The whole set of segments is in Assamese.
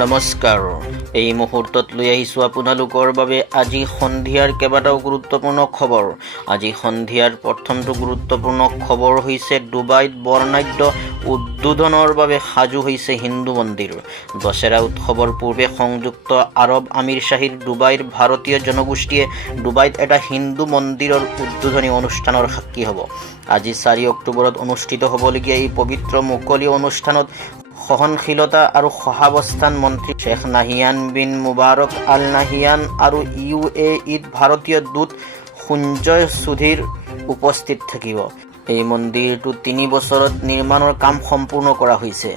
নমস্কাৰ। এই মুহূৰ্তত লৈ আহিছোঁ আপোনালোকৰ বাবে আজি সন্ধিয়াৰ কেইবাটাও গুৰুত্বপূৰ্ণ খবৰ। আজি সন্ধিয়াৰ প্ৰথমটো গুৰুত্বপূৰ্ণ খবৰ হৈছে ডুবাইত বৰ্ণাঢ্য উদ্বোধনৰ বাবে সাজু হৈছে হিন্দু মন্দিৰ। দশেৰা উৎসৱৰ পূৰ্বে সংযুক্ত আৰব আমিৰশ্বাহীৰ ডুবাইৰ ভাৰতীয় জনগোষ্ঠীয়ে ডুবাইত এটা হিন্দু মন্দিৰৰ উদ্বোধনী অনুষ্ঠানৰ সাক্ষী হ'ব। আজি 4 অক্টোবৰত অনুষ্ঠিত হ'বলগীয়া এই পবিত্ৰ মুকলি অনুষ্ঠানত সহনশীলতা আৰু সহাৱস্থান মন্ত্ৰী শ্বেখ নাহিয়ান বিন মুবাৰক আল নাহিয়ান আৰু UAEত ভাৰতীয় দূত সঞ্জয় সুধীৰ উপস্থিত থাকিব। এই মন্দিৰটো 3 বছৰত নিৰ্মাণৰ কাম সম্পূৰ্ণ কৰা হৈছে।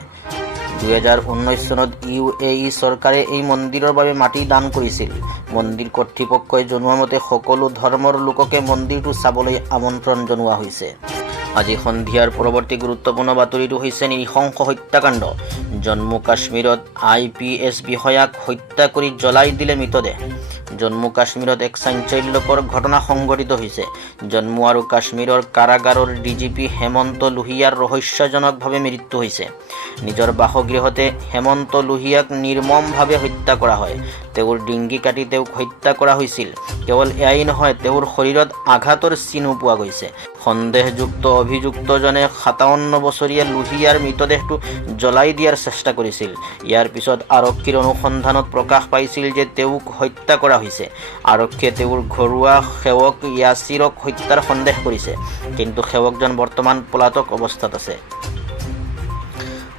2019 চনত UAE চৰকাৰে এই মন্দিৰৰ বাবে মাটি দান কৰিছিল। মন্দিৰ কৰ্তৃপক্ষই জনোৱা মতে সকলো ধৰ্মৰ লোককে মন্দিৰটো চাবলৈ আমন্ত্ৰণ জনোৱা হৈছে। আজি সন্ধিয়াৰ পৰৱৰ্তী গুৰুত্বপূৰ্ণ বাতৰিটো হৈছে নৃশংস হত্যাকাণ্ড। জম্মু কাশ্মীৰত IPS বিষয়াক হত্যা কৰি জ্বলাই দিলে মৃতদেহ। জম্মু কাশ্মীৰত এক চাঞ্চল্যকৰ ঘটনা সংঘটিত হৈছে। জম্মু আৰু কাশ্মীৰৰ কাৰাগাৰৰ DGP হেমন্ত লোহিয়াৰ ৰহস্যজনকভাৱে মৃত্যু হৈছে। নিজৰ বাসগৃহতে হেমন্ত লোহিয়াক নিৰ্মমভাৱে হত্যা কৰা হয়। তেওঁৰ ডিংগি কাটি তেওঁক হত্যা কৰা হৈছিল। কেৱল এয়াই নহয়, তেওঁৰ শৰীৰত আঘাতৰ চিনো পোৱা গৈছে। সন্দেহযুক্ত অভিযুক্তজনে 57 বছৰীয়া লোহিয়াৰ মৃতদেহটো জ্বলাই দিয়াৰ চেষ্টা কৰিছিল। ইয়াৰ পিছত আৰক্ষীৰ অনুসন্ধানত প্ৰকাশ পাইছিল যে তেওঁক হত্যা কৰা হৈছে। আৰক্ষীয়ে তেওঁৰ ঘৰুৱা সেৱক য়াছিৰক হত্যাৰ সন্দেহ কৰিছে, কিন্তু সেৱকজন বৰ্তমান পলাতক অৱস্থাত আছে।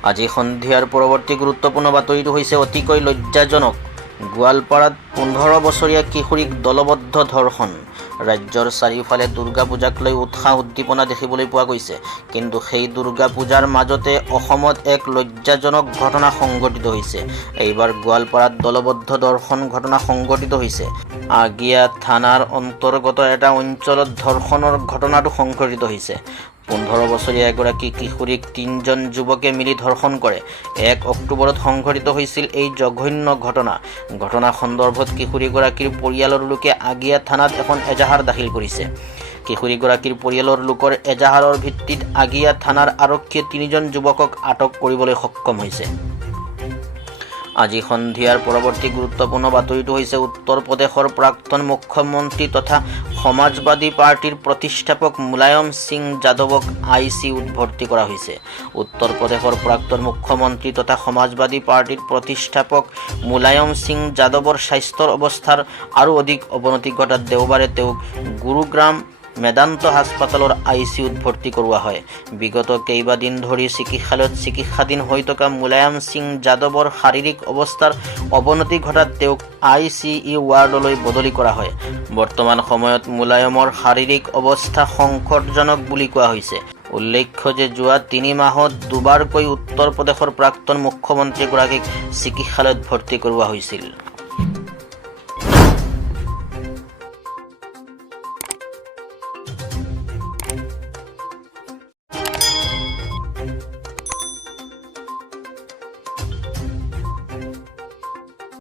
আজি সন্ধিয়াৰ পৰৱৰ্তী গুৰুত্বপূৰ্ণ বাতৰিটো হৈছে অতিকৈ লজ্জাজনক। গোৱালপাৰাত 15 বছৰীয়া কিশোৰীক দলবদ্ধ ধৰ্ষণ। ৰাজ্যৰ চাৰিওফালে দুৰ্গা পূজাক লৈ উৎসাহ উদ্দীপনা দেখিবলৈ পোৱা গৈছে, কিন্তু সেই দুৰ্গা পূজাৰ মাজতে অসমত এক লজ্জাজনক ঘটনা সংঘটিত হৈছে। এইবাৰ গোৱালপাৰাত দলবদ্ধ ধৰ্ষণ ঘটনা সংঘটিত হৈছে। আগিয়া থানাৰ অন্তৰ্গত এটা অঞ্চলত ধৰ্ষণৰ ঘটনাটো সংঘটিত হৈছে। 15 বছৰীয়া এগৰাকী কিশোৰীক 3জন যুৱকে মিলি ধৰ্ষণ কৰে। 1 অক্টোবৰত সংঘটিত হৈছিল এই জঘন্য ঘটনা। ঘটনা সন্দৰ্ভত কিশোৰীগৰাকীৰ পৰিয়ালৰ লোকে আগিয়া থানাত এখন এজাহাৰ দাখিল কৰিছে। কিশোৰীগৰাকীৰ পৰিয়ালৰ লোকৰ এজাহাৰৰ ভিত্তিত আগিয়া থানাৰ আৰক্ষীয়ে 3জন যুৱকক আটক কৰিবলৈ সক্ষম হৈছে। আজি সন্ধিয়াৰ পৰৱৰ্তী গুৰুত্বপূৰ্ণ বাতৰিটো হৈছে উত্তৰ প্ৰদেশৰ প্ৰাক্তন মুখ্যমন্ত্ৰী তথা সমাজবাদী পাৰ্টিৰ প্ৰতিষ্ঠাপক মুলায়ম সিং যাদৱক ICUত ভৰ্তি কৰা হৈছে। উত্তৰ প্ৰদেশৰ প্ৰাক্তন মুখ্যমন্ত্ৰী তথা সমাজবাদী পাৰ্টিৰ প্ৰতিষ্ঠাপক মুলায়ম সিং যাদৱৰ স্বাস্থ্যৰ অৱস্থাৰ আৰু অধিক অৱনতি ঘটাত দেওবাৰে তেওঁক গুৰুগ্ৰাম মেদান্ত হাস্পাতালৰ ICUত ভৰ্তি কৰোৱা হয়। বিগত কেইবাদিন ধৰি চিকিৎসালয়ত চিকিৎসাধীন হৈ থকা মুলায়ম সিং যাদৱৰ শাৰীৰিক অৱস্থাৰ অৱনতি ঘটাত তেওঁক ICU ৱাৰ্ডলৈ বদলি কৰা হয়। বৰ্তমান সময়ত মুলায়মৰ শাৰীৰিক অৱস্থা সংকটজনক বুলি কোৱা হৈছে। উল্লেখ্য যে যোৱা 3 মাহত দুবাৰকৈ উত্তৰ প্ৰদেশৰ প্ৰাক্তন মুখ্যমন্ত্ৰীগৰাকীক চিকিৎসালয়ত ভৰ্তি কৰোৱা হৈছিল।